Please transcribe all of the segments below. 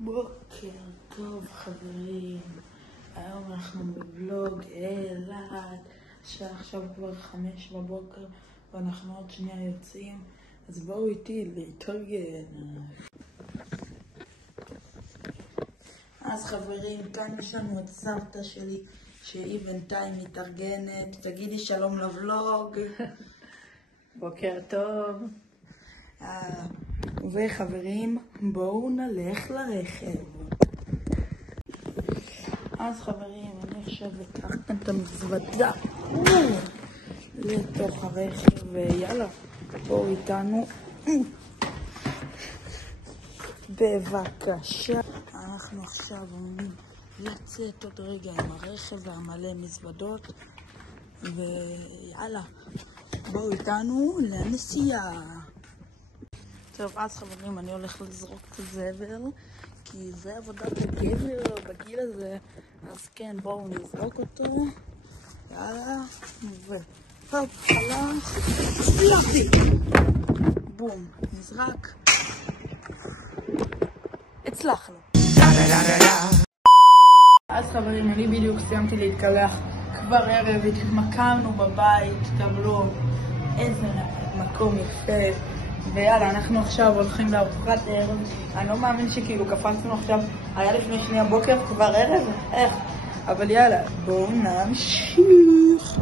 בוקר טוב חברים, היום אנחנו בבלוג אילת, שעכשיו כבר 5 בבוקר ואנחנו עוד שנייה יוצאים, אז בואו איתי להתארגן. אז חברים, כאן יש לנו את סבתא שלי שהיא בינתיים מתארגנת. תגידי שלום לבלוג. בוקר טוב. וחברים, בואו נלך לרכב. אז חברים, אני עכשיו אקח כאן את המזוודה לתוך הרכב, ויאללה, בואו איתנו. בבקשה. אנחנו עכשיו עומדים לצאת עוד רגע עם הרכב והמלא מזוודות, ויאללה, בואו איתנו לנסיעה. טוב, אז חברים, אני הולך לזרוק את הזבל, כי זה עבודת הגבר בגיל הזה, אז כן, בואו נזרוק אותו. יאללה, והופ, הלך, יופי, בום, נזרק, הצלחנו. אז חברים, אני בדיוק סיימתי להתקלח, כבר ערב, התמקמנו בבית, תקבלו איזה מקום יפה. ויאללה, אנחנו עכשיו הולכים לארוחת ערב. אני לא מאמין שכאילו קפצנו עכשיו, היה לפני שנייה בוקר, כבר ערב? איך? אבל יאללה, בואו נמשיך.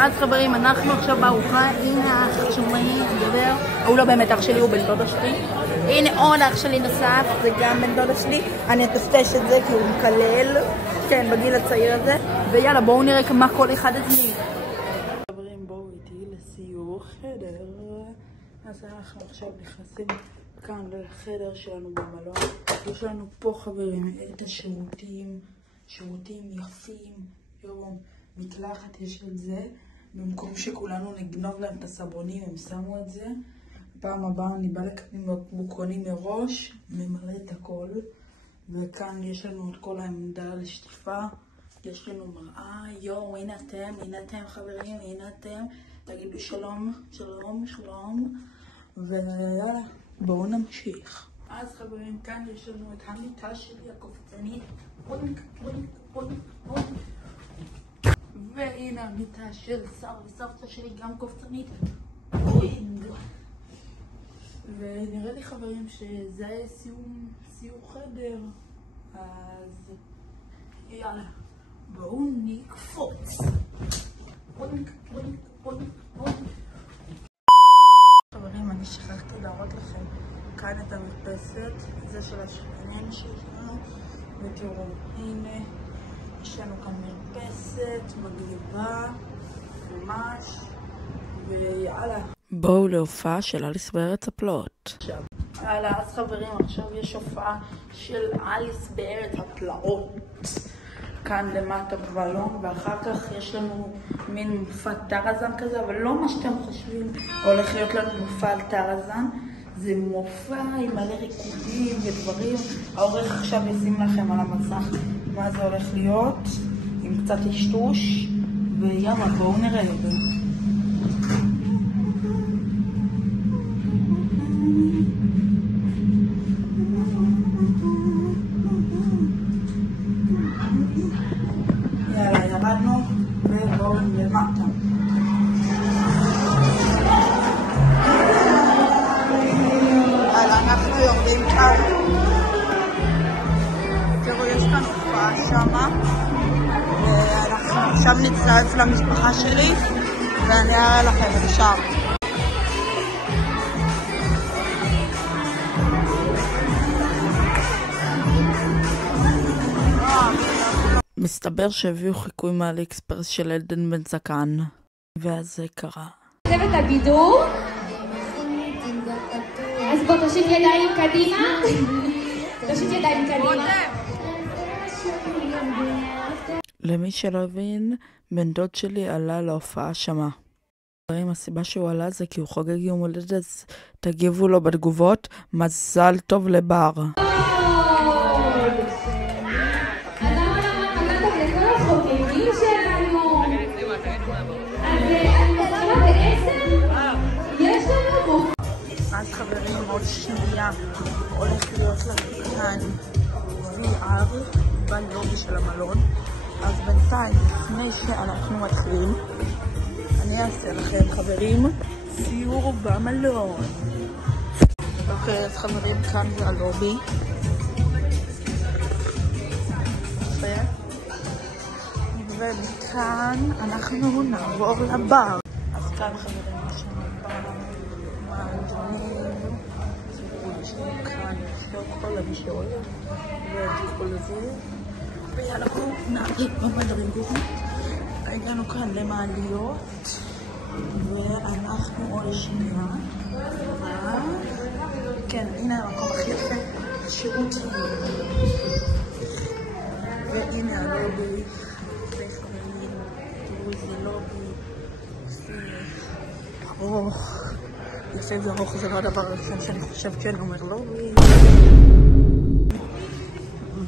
אז חברים, אנחנו עכשיו בארוחה. הנה האח שלי, מדבר. הוא לא באמת אח שלי, הוא בן דודה שלי. הנה עוד אח שלי נוסף, זה גם בן דודה שלי. אני אטשטש את זה כי הוא מקלל, כן, בגיל הצעיר הזה. ויאללה, בואו נראה מה כל אחד הזמין. חברים, בואו איתי לסיור חדר. אז אנחנו עכשיו נכנסים כאן לחדר שלנו במלון. יש לנו פה חברים את השירותים, שירותים יפים, יום מקלחת יש את זה. במקום שכולנו נגנוב להם את הסבונים, הם שמו את זה. פעם הבאה אני בא לקנים בקבוקונים מראש, ממלא את הכל. וכאן יש לנו את כל העמדה לשטיפה. יש לנו מראה, יו, הנה אתם חברים, הנה אתם. תגידו שלום, שלום, שלום. ויאללה, בואו נמשיך. אז חברים, כאן יש לנו את המיטה שלי הקופצנית. והנה המיטה של סבתא שלי גם קופצנית. ונראה לי חברים שזה היה סיור חדר, אז יאללה, בואו נקפוץ. חברים, אני שכחתי להראות לכם כאן את המרפסת, זה של השכנים שלנו, ותראו, הנה יש לנו כאן מרפסת מגניבה ממש, ויאללה, בואו להופעה של אליס בארץ הפלאות. יאללה, אז חברים, עכשיו יש הופעה של אליס בארץ הפלאות כאן למטה בבלון, ואחר כך יש לנו מין מופע טרזן כזה, אבל לא מה שאתם חושבים הולך להיות לנו מופע על טרזן. זה מופע עם מלא ריקודים ודברים. העורך עכשיו ישים לכם על המסך מה זה הולך להיות, עם קצת השטוש, ויאללה, בואו נראה את זה. יאללה, ירדנו ובואו למטה. אנחנו יורדים כאן. תראו, יש כאן הופעה שמה, ואנחנו עכשיו נצטרף למשפחה שלי ואני אראה לכם את השאר. מסתבר שהביאו חיקוי מאלי אקספרס של אלדן בן זקן, ואז זה קרה. צוות הבידור, אז בוא תושיט ידיים קדימה, תושיט ידיים קדימה. למי שלא הבין, בן דוד שלי עלה להופעה שמה. הסיבה שהוא עלה זה כי הוא חוגג יום הולדת, אז תגיבו לו בתגובות, מזל טוב לבר. אז שלנו. אז אני מתחילה ב10. יש לנו פה. אז חברים, עוד שנייה הולך להיות לנו כאן VR בלובי של המלון. אז בינתיים, לפני שאנחנו מתחילים, אני אעשה לכם, חברים, סיור במלון. אוקיי, אז חברים, כאן זה הלובי. ומכאן אנחנו נעבור לבר. אז כאן חברים, יש לנו בר, מעדנים, יש לנו כאן שוקולד המשול ואת כל זה. ואנחנו נערים במדרים גורם. הגענו כאן למעליות ואנחנו עוד שנייה. כן, הנה המקום הכי יפה, שירותים. והנה הלובי. וחברים, תראו איזה לובי. ארוך. יפה וארוך זה לא הדבר הראשון שאני חושב כן אומר לובי.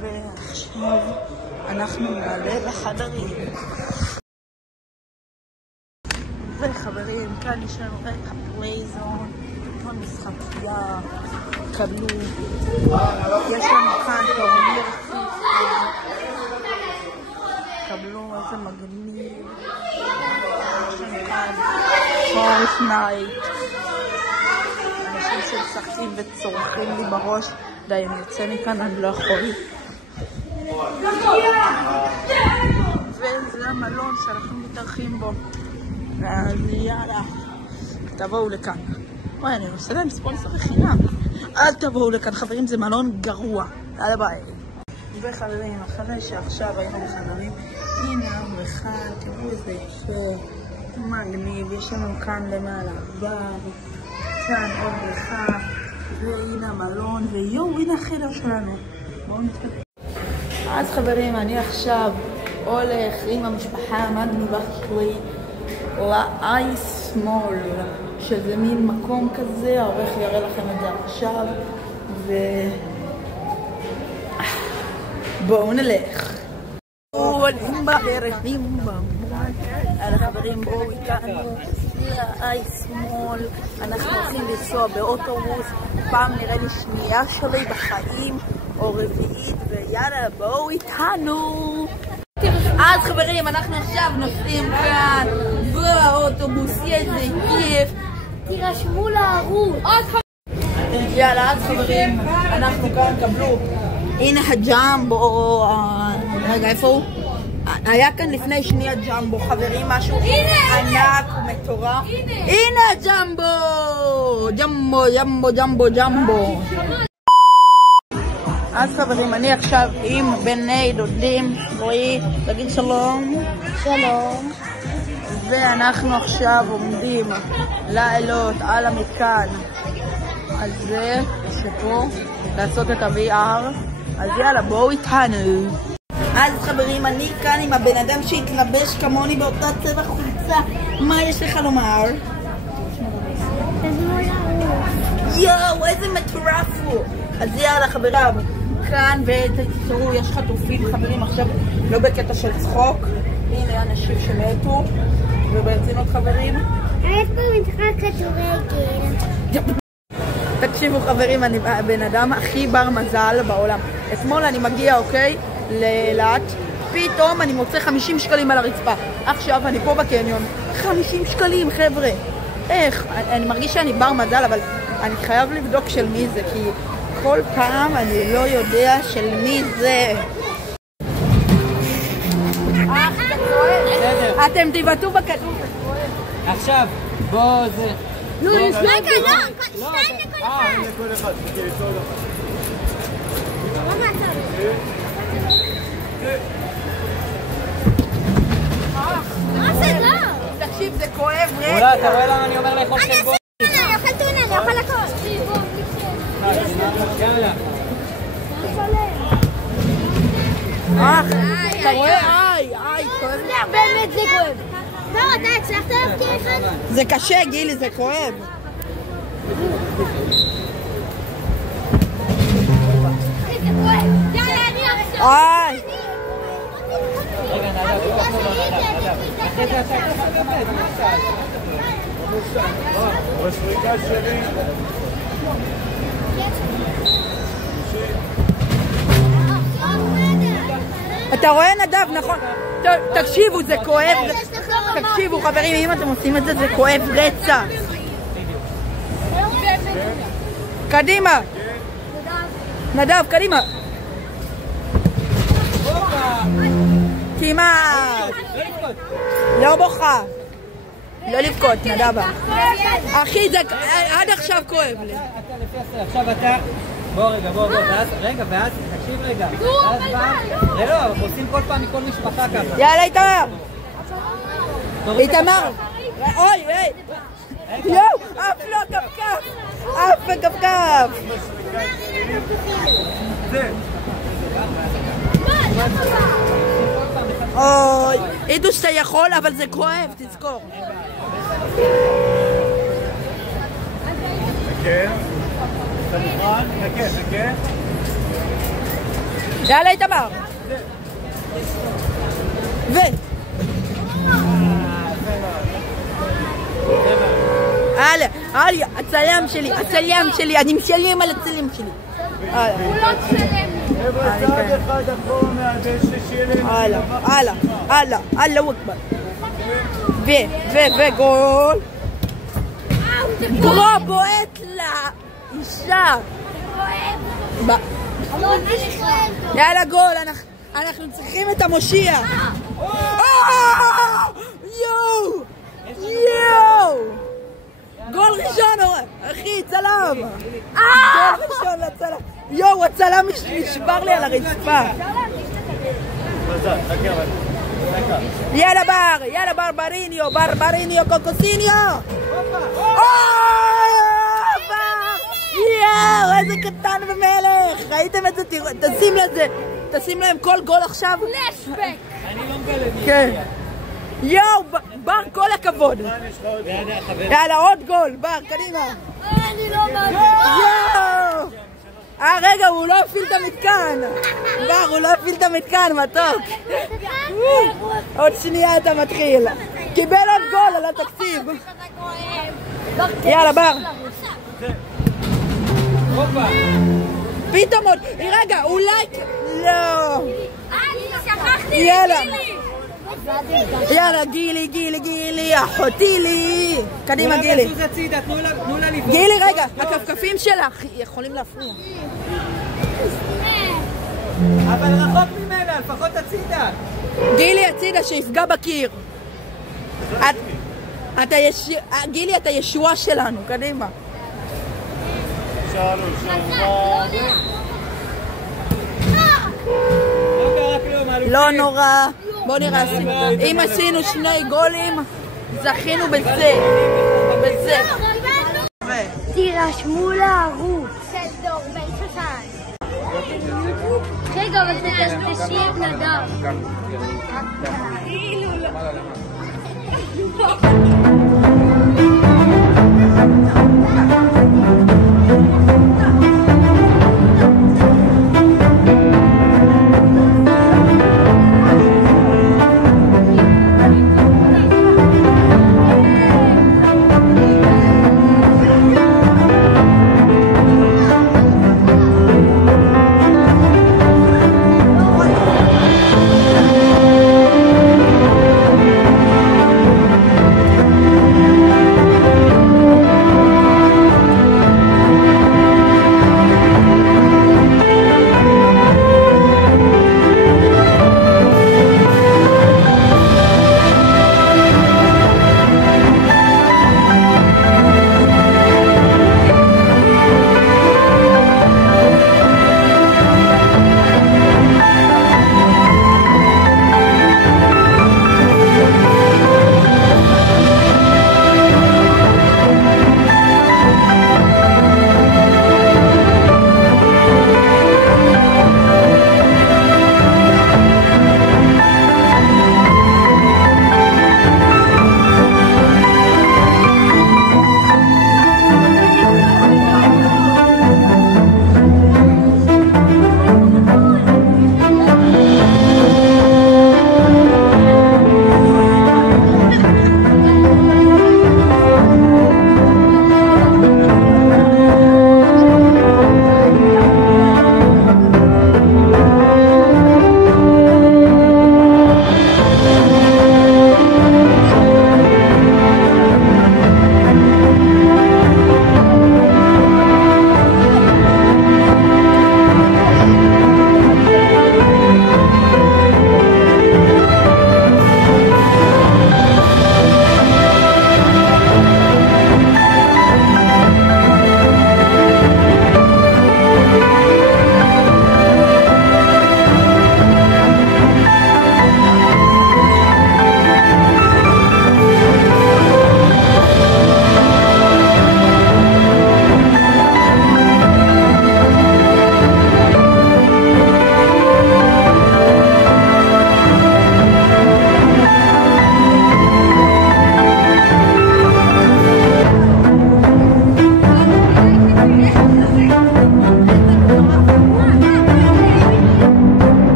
ועכשיו אנחנו נעלה לחדרים. וחברים, כאן יש לנו את הפלייזון, המשחקייה, קבלו. יש לנו כאן טורניר פיפ"א. קבלו, איזה מגניב. יש לנו כאן פורטנייט. אנשים שמשחקים וצורכים לי בראש. די, אני יוצא מכאן, אני לא יכול. וזה המלון שאנחנו מתארחים בו. אז יאללה, תבואו לכאן. וואי, אני עושה להם ספונסר חינם. אל תבואו לכאן, חברים, זה מלון גרוע. יאללה ביי. וחברים, אחרי שעכשיו היינו בחדרים, הנה וכאן, תראו איזה יפה, מגניב. יש לנו כאן למעלה בר, כאן עוד בריכה, והנה המלון, ויואו, הנה החדר שלנו. בואו נתקדם. אז חברים, אני עכשיו הולך עם המשפחה המגניבה שלי לאייס מול, שזה מין מקום כזה, העורך יראה לכם את זה עכשיו, בואו נלך. עולים בדרך, אלה חברים, בואו איתנו לאייס מול. אנחנו הולכים לנסוע באוטובוס, פעם נראה לי שנייה שלי בחיים או רביעית, ויאללה, בואו איתנו. אז חברים, אנחנו עכשיו נוסעים כאן באוטובוס, איזה כיף. תירשמו לערוץ. יאללה, אז חברים, אנחנו כאן קבלו. הנה הג'מבו, רגע, איפה הוא? היה כאן לפני שנייה ג'מבו, חברים, משהו ענק ומטורף. הנה הג'מבו! ג'מבו, ג'מבו, ג'מבו, ג'מבו. אז חברים, אני עכשיו עם בני דודים, בואי, תגיד שלום. שלום. ואנחנו עכשיו עומדים לעלות על המתקן הזה, שפה, לעשות את ה-VR. אז יאללה, בואו איתנו. אז חברים, אני כאן עם הבן אדם שהתלבש כמוני באותה צבע חולצה. מה יש לך לומר? יואו, איזה מטורף הוא. אז יאללה חברים, כאן ותראו, יש חטופים חברים עכשיו, לא בקטע של צחוק. הנה אנשים שמתו, וברצינות חברים. יש פה משחק כדורגל. תקשיבו חברים, אני הבן אדם הכי בר מזל בעולם. אתמול אני מגיע, אוקיי, לאילת, פתאום אני מוצא 50 שקלים על הרצפה. עכשיו אני פה בקניון, 50 שקלים חבר'ה. איך? אני מרגיש שאני בר מזל, אבל אני חייב לבדוק של מי זה, כי כל פעם אני לא יודע של מי זה. אתם תיבטאו בכדור. עכשיו, בוא זה. לא, רגע, לא, 2 לכל אחד. מה זה לא? תקשיב, זה כואב רגע. אולי, אתה רואה למה אני אומר לאכול חלבון? אני אוכל טונה, אני אוכל הכל. יאללה. אתה רואה? כואב. באמת זה כואב. לא, אתה הצלחת להבקיע אחד? זה קשה, גילי, זה כואב. זה כואב. יאללה, אני עכשיו. איי! רגע, נעדה. אחרי זה אתה עושה באמת, מה אתה? בשריקה שלי. אתה רואה נדב, נכון? תקשיבו, זה כואב. תקשיבו חברים, אם אתם עושים את זה, זה כואב רצח. קדימה. נדב, קדימה. כמעט. לא בוכה. לא לבכות, נדבה. אחי, זה עד עכשיו כואב לי. אתה לפי הסדר, עכשיו אתה... בוא רגע, בוא, רגע, ואז, תקשיב רגע. לא, אנחנו עושים כל פעם מכל משפחה ככה. יאללה, איתמר. איתמר. אוי, יואו, אף לא כפכף. אף וכפכף. אוי, אידו שאתה יכול, אבל זה כואב, תזכור. כן. אתה מוכן? חכה. יאללה, איתמר. הלאה, הצלם שלי, אני משלם על הצלם שלי. הוא לא תשלם. חבר'ה, צעד אחד אחורה מהדשא שיהיה להם... הלאה, ווקבר. וגול. גרו בועט לה, אישה. יאללה, גול, אנחנו צריכים את המושיע. יואו! גול ראשון, אחי, צלם! גול ראשון לצלם. יואו, הצלם נשבר לי על הרצפה. יאללה ברבריניו, קוקוסיניו! יואו, איזה קטן ומלך! ראיתם את זה? תשים להם כל גול עכשיו. פלשבק! אני לא מגלה מי. כן. יואו, בר, כל הכבוד. יאללה, עוד גול, בר, קדימה. אני לא מאמין. יואו! רגע, הוא לא הפעיל את המתקן. בר, הוא לא הפעיל את המתקן, מתוק. עוד שנייה אתה מתחיל. קיבל עוד גול על התקציב. יאללה, בר. פתאום עוד, רגע, אולי... לא. אני שכחתי יאללה. לגילי. יאללה, גילי, אחותי לי. קדימה, גילי. תזוז הצידה, תנו לה לבוא. גילי, רגע, הכפכפים שלך יכולים להפריע. אבל רחוק ממנה, לפחות הצידה. גילי, הצידה, שיפגע בקיר. גילי, אתה ישועה שלנו, קדימה. לא נורא. בוא נראה, אם עשינו 2 גולים, זכינו בזה. תירשמו לערוץ של דור בן שושן. רגע, אבל תטשטשי את נדב.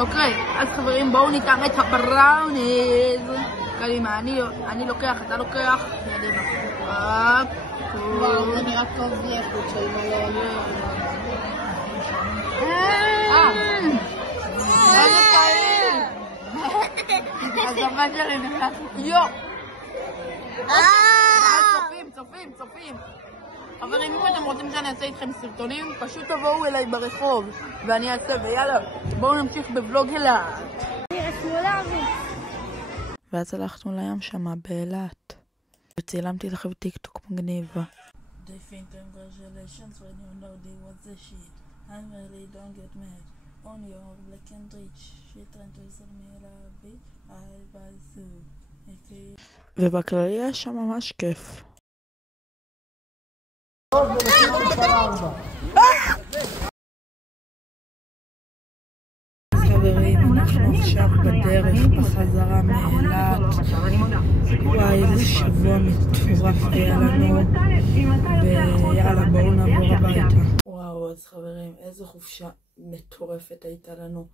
אוקיי, אז חברים, בואו ניתן את הבראוניז. קדימה, אני לוקח, אתה לוקח. וואו, זה נראה טוב לחוץ של מלון. איזה טעים! הזמן שלי נכנס. יו! צופים. חברים, אם אתם רוצים שאני אעשה איתכם סרטונים, פשוט תבואו אליי ברחוב ואני אעשה, ויאללה, בואו נמשיך בוולוג אילת. ואז הלכנו לים שמה באילת וצילמתי לכם טיקטוק מגניב. They think congratulations when you know they was the shit. I really don't get mad. On your black and rich. She trying to sell me a bit. I buy so. ובכללי היה שם ממש כיף. חברים, אנחנו עכשיו בדרך בחזרה מאילת. וואי, איזה שבוע מטורף היה לנו. ויאללה, בואו נעבור הביתה. וואו, אז חברים, איזה חופשה מטורפת הייתה לנו.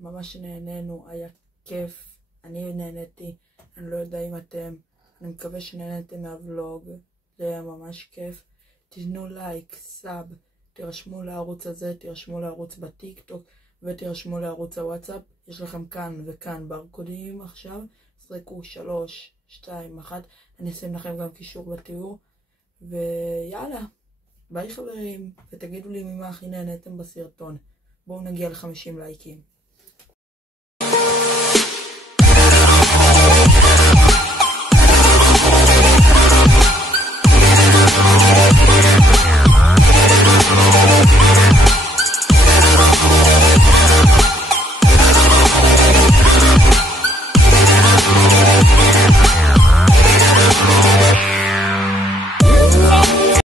ממש נהנינו, היה כיף. אני נהניתי, אני לא יודע אם אתם. אני מקווה שנהניתם מהוולוג. זה היה ממש כיף. תתנו לייק, סאב, תירשמו לערוץ הזה, תירשמו לערוץ בטיקטוק ותירשמו לערוץ הוואטסאפ. יש לכם כאן וכאן ברקודים עכשיו. זרקו 3, 2, 1. אני אשים לכם גם קישור בתיאור. ויאללה, ביי חברים, ותגידו לי ממה הכי נהניתם בסרטון. בואו נגיע ל50 לייקים.